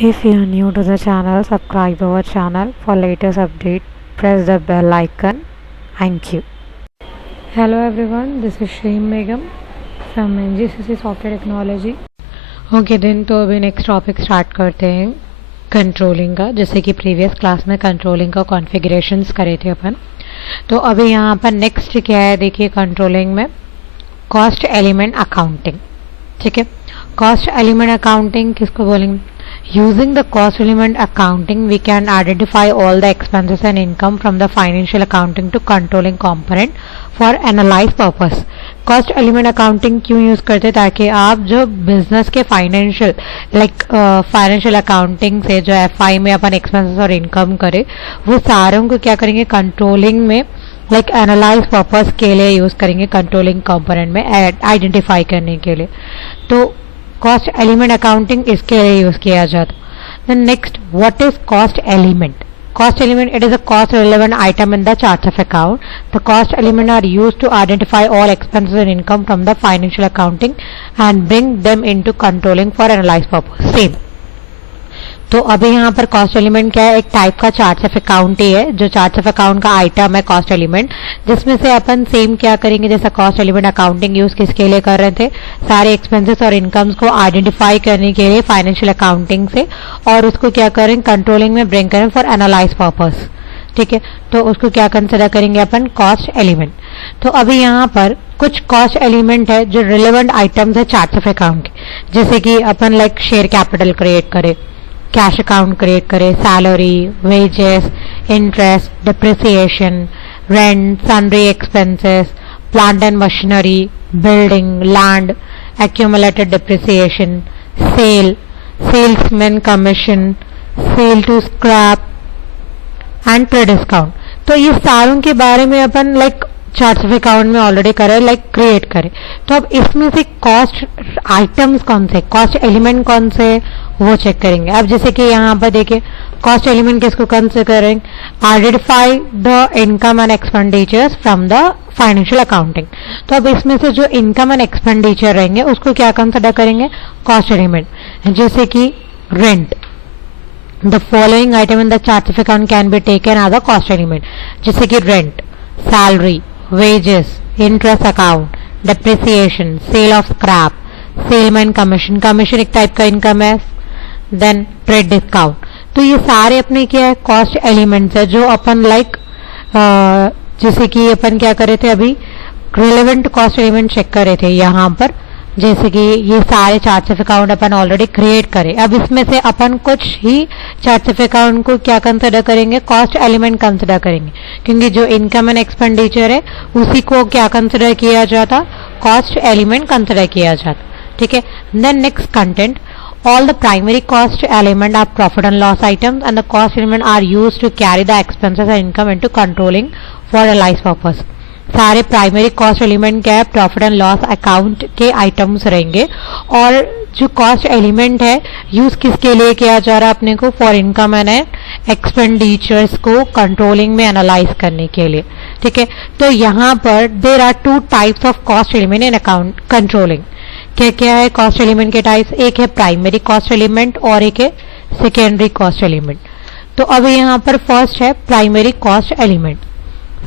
If you are new to the channel, subscribe our channel for latest update. Press the bell icon. Thank you. Hello everyone, this is Shreem Begum from NGCC Software Technology. Okay दिन तो अभी next topic start करते हैं controlling का। जैसे कि previous class में controlling का कॉन्फ़िगरेशंस करे थे अपन, तो अभी यहाँ पर नेक्स्ट क्या है देखिए कंट्रोलिंग में कॉस्ट एलिमेंट अकाउंटिंग। ठीक है, कॉस्ट एलिमेंट अकाउंटिंग किसको बोलेंगे? Using the cost element accounting, we can identify all the expenses and income from the financial accounting to controlling component for analyze purpose. Cost element accounting क्यों use करते हैं? ताकि आप जो बिजनेस के financial financial accounting से जो FI में अपन एक्सपेंसेस और इनकम करे, वो सारों को क्या करेंगे कंट्रोलिंग में एनालाइज पर्पस के लिए यूज करेंगे, कंट्रोलिंग कंपोनेंट में आइडेंटिफाई करने के लिए। तो कॉस्ट एलिमेंट अकाउंटिंग इसके लिए यूज किया जाता है। Then next, what is cost element? Cost element, it is a cost relevant item in the charts of account. The cost element are used to identify all expenses and income from the financial accounting and bring them into controlling for analyze purpose. Same. तो अभी यहाँ पर cost element क्या है? एक type का chart of account ही है, जो चार्ट ऑफ अकाउंट का आइटम है कॉस्ट एलिमेंट, जिसमें से अपन सेम क्या करेंगे जैसा कॉस्ट एलिमेंट अकाउंटिंग यूज किसके लिए कर रहे थे, सारे एक्सपेंसेस और इनकम्स को आइडेंटिफाई करने के लिए फाइनेंशियल अकाउंटिंग से, और उसको क्या करें कंट्रोलिंग में ब्रिंग करें फॉर एनालाइज पर्पस। ठीक है, तो उसको क्या कंसिडर करेंगे अपन? Cost element. तो अभी यहाँ पर कुछ कॉस्ट एलिमेंट है जो रिलेवेंट आइटम्स है चार्ट ऑफ अकाउंट के, जैसे कि अपन शेयर कैपिटल क्रिएट करे, कैश अकाउंट क्रिएट करे, salary, wages, interest, depreciation, rent, sundry expenses, plant and machinery, building, land, accumulated depreciation, sale, salesman commission, sale to scrap and trade discount. तो ये सारों के बारे में अपन चार्ट्स ऑफ अकाउंट में ऑलरेडी करे क्रिएट करे। तो अब इसमें से कॉस्ट आइटम्स कौन से, कॉस्ट एलिमेंट कौन से, वो चेक करेंगे। अब जैसे कि यहाँ पर देखिए कॉस्ट एलिमेंट किसको कंसिडर करेंगे? Identify the income and expenditures from the financial accounting. तो अब इसमें से जो इनकम एंड एक्सपेंडिचर रहेंगे उसको क्या कंसिडर करेंगे? Cost element. जैसे कि rent, the following item in the chart of account can be taken as a cost element, जैसे कि rent, salary, wages, interest account, depreciation, sale of scrap, salesman commission, commission एक type का income है, then trade discount. तो ये सारे अपने क्या है? कॉस्ट एलिमेंट्स है जो अपन जैसे कि अपन क्या करे थे अभी रिलेवेंट कॉस्ट एलिमेंट चेक करे थे यहाँ पर, जैसे कि ये सारे charts of account upon already create करे। अब इसमें से अपन कुछ ही चार्ट्स ऑफ अकाउंट को क्या कंसिडर करेंगे? कॉस्ट एलिमेंट कंसिडर करेंगे, क्योंकि जो इनकम एंड एक्सपेंडिचर है उसी को क्या कंसिडर किया जाता? कॉस्ट एलिमेंट कंसिडर किया जाता। ठीक है, then next content, all the primary cost element are profit and loss items and the cost element are used to carry the expenses and income into controlling for analyze purpose. सारे primary cost element क्या है? Profit and loss account के items रहेंगे, और जो cost element है use किसके लिए किया जा रहा है अपने को? फॉर इनकम एंड एक्सपेंडिचर्स को कंट्रोलिंग में एनालाइज करने के लिए। ठीक है, तो यहाँ पर there are two types of cost element in account controlling. क्या क्या है कॉस्ट एलिमेंट के टाइप्स? एक है प्राइमरी कॉस्ट एलिमेंट और एक है सेकेंडरी कॉस्ट एलिमेंट। तो अभी यहाँ पर फर्स्ट है प्राइमरी कॉस्ट एलिमेंट।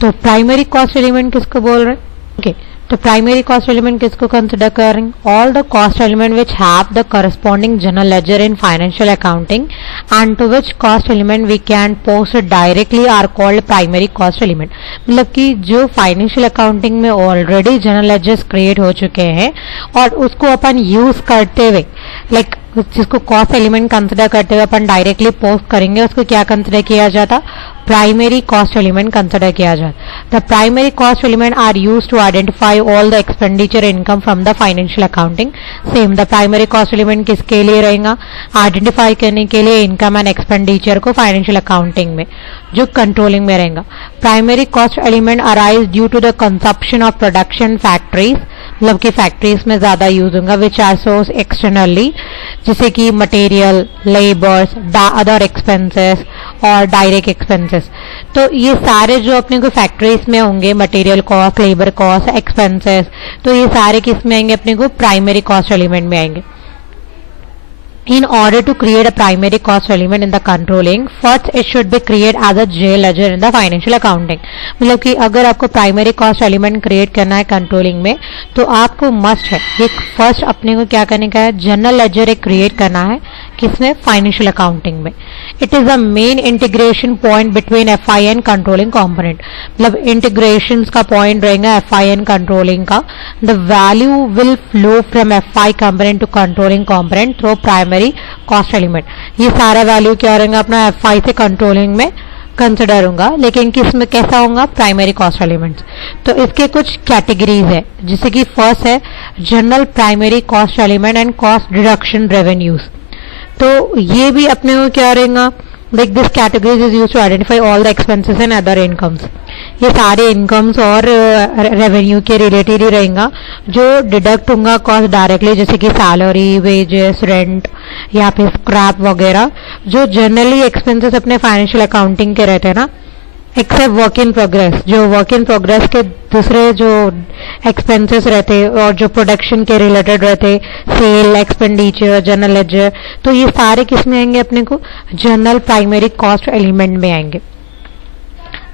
तो प्राइमरी कॉस्ट एलिमेंट किसको बोल रहे हैं? ओके, तो प्राइमरी कॉस्ट एलिमेंट किसको कंसिडर करेंगे? All the cost element which have the corresponding general ledger in financial accounting and to which cost element we can post directly are called primary cost element. मतलब कि जो financial accounting में already general ledgers create हो चुके हैं और उसको अपन use करते हुए जिसको कॉस्ट एलिमेंट कंसिडर करते हुए अपन डायरेक्टली पोस्ट करेंगे, उसको क्या कंसिडर किया जाता? प्राइमरी कॉस्ट एलिमेंट कंसिडर किया जाता। The primary cost element are use to identify all the expenditure income from the financial accounting. Same, the primary cost element किसके लिए रहेगा? आइडेंटिफाई करने के लिए इनकम एंड एक्सपेंडिचर को फाइनेंशियल अकाउंटिंग में, जो कंट्रोलिंग में रहेगा। Primary cost element arise due to the consumption of production factories, मतलब कि फैक्ट्रीज में ज्यादा यूज होगा, विच आर सोर्स एक्सटर्नली, जैसे कि मटेरियल, लेबर्स, अदर एक्सपेंसेस और डायरेक्ट एक्सपेंसेस। तो ये सारे जो अपने को फैक्ट्रीज में होंगे, material cost, labour cost, expenses, तो ये सारे किस में आएंगे? अपने को प्राइमरी कॉस्ट एलिमेंट में आएंगे। In order to create a primary cost element in the controlling, first it should be created as a J ledger in the financial accounting. मतलब कि अगर आपको प्राइमरी कॉस्ट एलिमेंट क्रिएट करना है controlling में, तो आपको मस्ट है ये फर्स्ट अपने को क्या करने का है, जनरल लेजर एक क्रिएट करना है किसमें, फाइनेंशियल अकाउंटिंग में. It is a main integration point between F I and controlling component. मतलब इंटीग्रेशन का पॉइंट रहेगा एफ आई एन कंट्रोलिंग का. The value will flow from F I component to controlling component through primary cost element. ये सारा value क्या रहेगा अपना F I से कंट्रोलिंग में कंसिडर होगा, लेकिन किस में कैसा होगा, प्राइमरी कॉस्ट एलिमेंट्स. तो इसके कुछ कैटेगरीज है, जैसे कि फर्स्ट है general primary cost element and cost deduction revenues. तो ये भी अपने को क्या रहेगा, like this categories is use to identify all the expenses and other incomes. ये सारे इनकम्स और रेवेन्यू के रिलेटेड ही रहेगा जो डिडक्ट होगा कॉस्ट डायरेक्टली, जैसे कि सैलरी, वेजेस, रेंट या फिर स्क्रैप वगैरह, जो जनरली एक्सपेंसेस अपने फाइनेंशियल अकाउंटिंग के रहते हैं ना, एक्सेप्ट वर्क इन प्रोग्रेस. जो वर्क इन प्रोग्रेस के दूसरे जो एक्सपेंसेस रहते और जो प्रोडक्शन के रिलेटेड रहते, सेल, एक्सपेंडिचर, जनरल लेजर, तो ये सारे किस में आएंगे अपने को, जनरल प्राइमरी कॉस्ट एलिमेंट में आएंगे.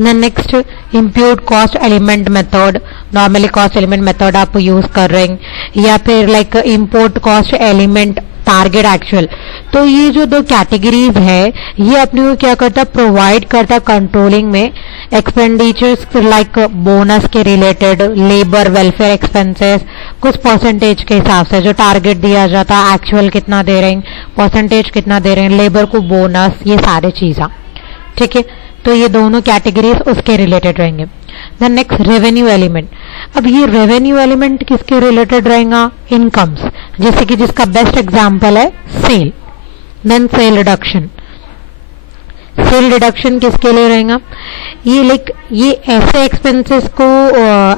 Next impute cost element method. Normally cost element method आप यूज कर रहे हैं, या फिर like import cost element target actual. तो ये जो दो कैटेगरीज है ये अपने को क्या करता, प्रोवाइड करता कंट्रोलिंग में एक्सपेंडिचर्स लाइक बोनस के रिलेटेड, लेबर वेलफेयर एक्सपेंसेस कुछ परसेंटेज के हिसाब से जो टारगेट दिया जाता है, एक्चुअल कितना दे रहे हैं, परसेंटेज कितना दे रहे हैं, लेबर को बोनस, ये सारे चीज़ा. ठीक है, तो ये दोनों कैटेगरीज उसके रिलेटेड रहेंगे. Then next revenue element. अब ये रेवेन्यू एलिमेंट किसके रिलेटेड रहेगा, इनकम्स, जैसे कि जिसका बेस्ट एग्जांपल है sale. Then sale reduction. Sale reduction किसके लिए रहेगा, ये लाइक ये ऐसे एक्सपेंसेस को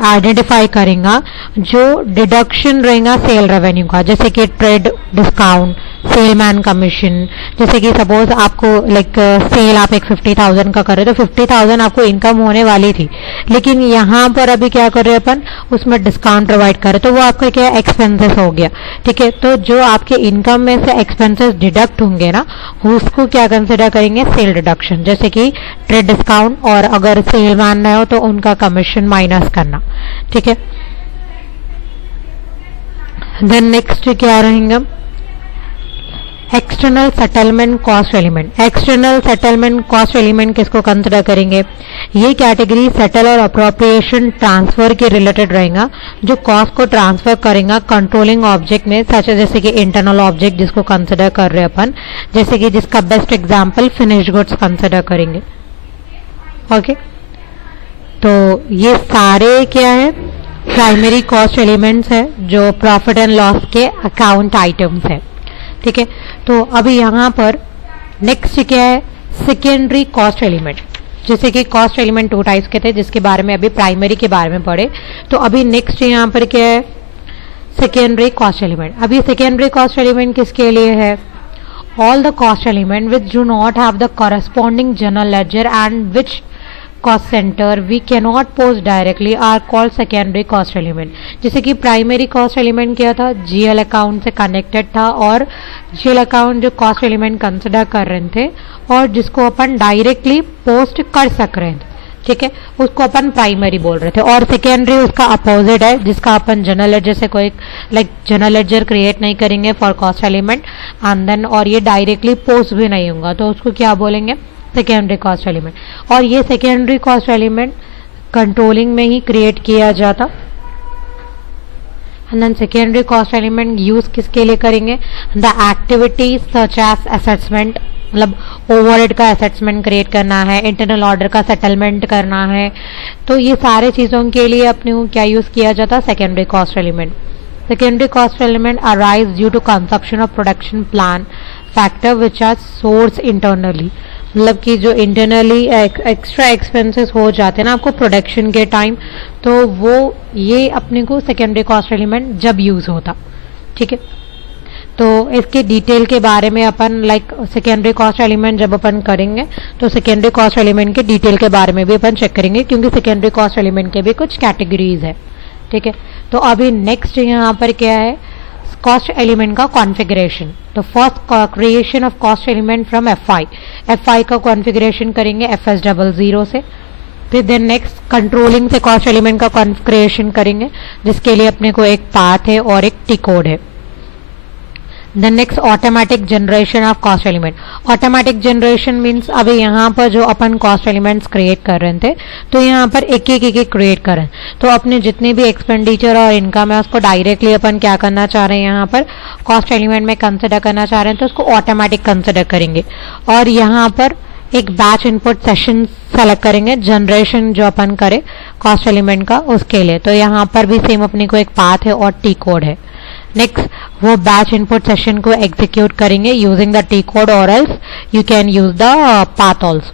आइडेंटिफाई करेगा जो डिडक्शन रहेगा सेल रेवेन्यू का, जैसे कि ट्रेड डिस्काउंट, सेलमैन कमीशन. जैसे कि सपोज आपको लाइक सेल आप एक 50,000 का कर रहे हो, तो 50,000 आपको इनकम होने वाली थी, लेकिन यहाँ पर अभी क्या कर रहे हैं अपन, उसमें डिस्काउंट प्रोवाइड कर रहे, तो वो आपका क्या एक्सपेंसेस हो गया. ठीक है, तो जो आपके इनकम में से एक्सपेंसेस डिडक्ट होंगे ना, उसको क्या कंसिडर करेंगे, सेल डिडक्शन. जैसे कि ट्रेड डिस्काउंट, और अगर सेलमैन है हो तो उनका कमीशन माइनस करना. ठीक है, देन नेक्स्ट क्या रहेंगे, external settlement cost element. External settlement cost element किसको कंसिडर करेंगे, ये कैटेगरी सेटल और अप्रोप्रिएशन ट्रांसफर के रिलेटेड रहेगा, जो कॉस्ट को ट्रांसफर करेगा कंट्रोलिंग ऑब्जेक्ट में, सच जैसे कि इंटरनल ऑब्जेक्ट जिसको कंसिडर कर रहे हैं अपन, जैसे कि जिसका best example finished goods consider करेंगे. ओके, तो ये सारे क्या है, प्राइमरी कॉस्ट एलिमेंट्स है जो प्रॉफिट एंड लॉस के अकाउंट आइटम्स है. ठीक है, तो अभी यहाँ पर नेक्स्ट क्या है, सेकेंडरी कॉस्ट एलिमेंट. जैसे कि कॉस्ट एलिमेंट 2 टाइप्स के थे, जिसके बारे में अभी प्राइमरी के बारे में पढ़े, तो अभी नेक्स्ट यहाँ पर क्या है, सेकेंडरी कॉस्ट एलिमेंट. अभी सेकेंडरी कॉस्ट एलिमेंट किसके लिए है, all the cost element which do not have the corresponding general ledger and which cost center we cannot post directly are called secondary cost element. जैसे कि primary cost element क्या था, GL account से connected था, और GL account जो cost element consider कर रहे थे और जिसको अपन डायरेक्टली पोस्ट कर सक रहे थे. ठीक है, उसको अपन प्राइमरी बोल रहे थे. और सेकेंडरी उसका अपोजिट है, जिसका अपन जनरल लेजर से कोई लाइक जनरल लेजर क्रिएट नहीं करेंगे for cost element and then, और ये डायरेक्टली पोस्ट भी नहीं होगा, तो उसको क्या बोलेंगे, सेकेंडरी कॉस्ट एलिमेंट. और ये सेकेंडरी कॉस्ट एलिमेंट कंट्रोलिंग में ही क्रिएट किया जाता. And then secondary cost element use किसके लिए करेंगे, the activities such as assessment, मतलब ओवरहेड का असेसमेंट क्रिएट करना है, इंटरनल ऑर्डर का सेटलमेंट करना है, तो ये सारे चीज़ों के लिए अपने को क्या यूज किया जाता, secondary cost element. Secondary cost element arise due to consumption of production plan factor which are source internally. मतलब कि जो इंटरनली एक्स्ट्रा एक्सपेंसेस हो जाते हैं ना आपको प्रोडक्शन के टाइम, तो वो ये अपने को सेकेंडरी कॉस्ट एलिमेंट जब यूज़ होता. ठीक है, तो इसके डिटेल के बारे में अपन लाइक सेकेंडरी कॉस्ट एलिमेंट जब अपन करेंगे तो सेकेंडरी कॉस्ट एलिमेंट के डिटेल के बारे में भी अपन चेक करेंगे, क्योंकि सेकेंडरी कॉस्ट एलिमेंट के भी कुछ कैटेगरीज है. ठीक है, तो अभी नेक्स्ट यहाँ पर क्या है, कॉस्ट एलिमेंट का कॉन्फ़िगरेशन। तो first creation of cost element from F आई का कॉन्फ़िगरेशन करेंगे FS00 से। फिर देन नेक्स्ट कंट्रोलिंग से कॉस्ट एलिमेंट का कॉन्फ़िगरेशन करेंगे, जिसके लिए अपने को एक पाथ है और एक टी कोड है। Then next automatic generation of cost element. Automatic generation means अभी यहाँ पर जो अपन कॉस्ट एलिमेंट्स क्रिएट कर रहे थे, तो यहाँ पर एक एक क्रिएट कर रहे हैं। तो अपने जितने भी एक्सपेंडिचर और इनकम है उसको डायरेक्टली अपन क्या करना चाह रहे हैं, यहाँ पर कॉस्ट एलिमेंट में कंसिडर करना चाह रहे हैं, तो उसको ऑटोमेटिक कंसिडर करेंगे। और यहाँ पर एक बैच इनपुट सेशन सेलेक्ट करेंगे, जनरेशन जो अपन करे कॉस्ट एलिमेंट का उसके लिए। तो यहाँ पर भी सेम अपने को एक पाथ है और टी कोड है। नेक्स्ट वो बैच इनपुट सेशन को एग्जीक्यूट करेंगे यूजिंग द टी कोड, और else you can use the path also.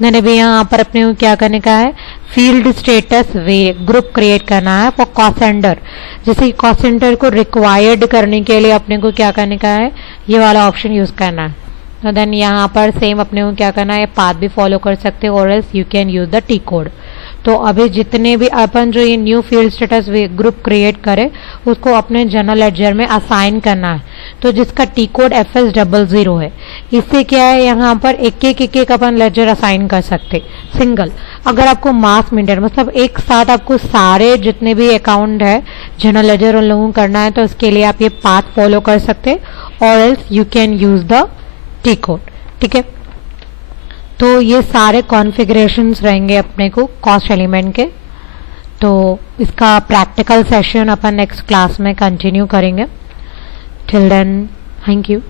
मैंने भी यहाँ पर अपने को क्या करने का है, फील्ड स्टेटस वे ग्रुप क्रिएट करना है फॉर कॉस्ट सेंटर। जैसे कॉस्ट सेंटर को रिक्वायर्ड करने के लिए अपने को क्या करने का है, ये वाला ऑप्शन यूज करना है। तो देन यहाँ पर सेम अपने को क्या करना है, पाथ भी फॉलो कर सकते हो, और else you can use the T code. तो अभी जितने भी अपन जो ये new field status group create करे उसको अपने जनरल लेडजर में असाइन करना है। तो जिसका टी कोड FS00 है, इससे क्या है, यहाँ पर एक अपन लेडजर असाइन कर सकते सिंगल। अगर आपको मास मेंटेन मतलब एक साथ आपको सारे जितने भी अकाउंट है जनरल लेडजर उन लोगों को करना है, तो इसके लिए आप ये पाथ फॉलो कर सकते, और else you can use the T code. ठीक है, तो ये सारे कॉन्फ़िगरेशंस रहेंगे अपने को कॉस्ट एलिमेंट के। तो इसका प्रैक्टिकल सेशन अपन नेक्स्ट क्लास में कंटिन्यू करेंगे। Till then thank you.